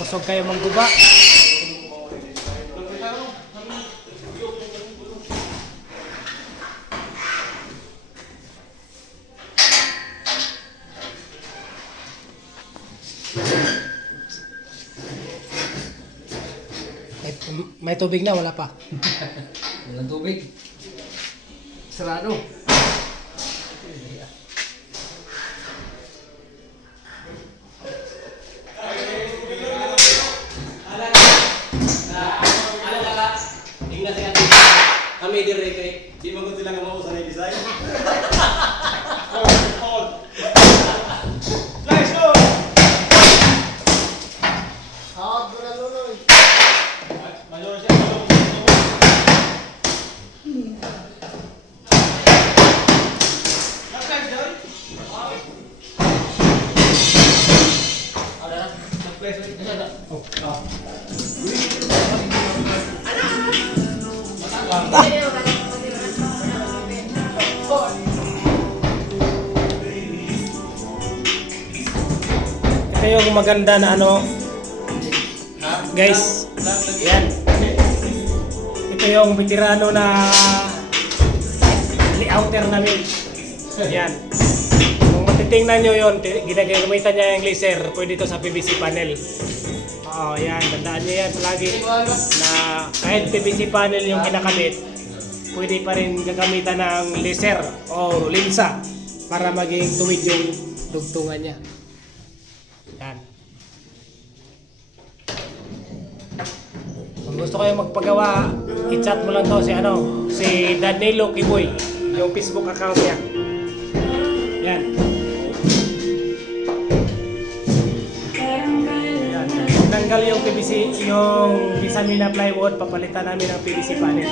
Kusog kayo mangguba. May tubig na, wala pa. Walang tubig. Sarado. Kami dire kay di magud sila nga mao sa design. Flash go. Bola luloy. Mayor siya. Flash down. Ada. Flash. Oh. Ito yung maganda na ano, guys. Yan. Ito yung veterano na layouter namin. Yan. Kung matitingnan nyo yun, ginagamit niya yung laser, pwede ito sa PVC panel. Oo, yan. Tandaan nyo yan palagi na kahit PVC panel yung kinakabit, pwede pa rin gagamitan ng laser o linsa para maging tuwid yung dugtungan niya. Yan. Kung gusto kayo magpagawa, i-chat mo lang to si Danilo Kiboy, yung Facebook account niya. Yan. Yan. Tanggal yung PVC, yung Bisamina plywood, papalitan namin ng PVC panel.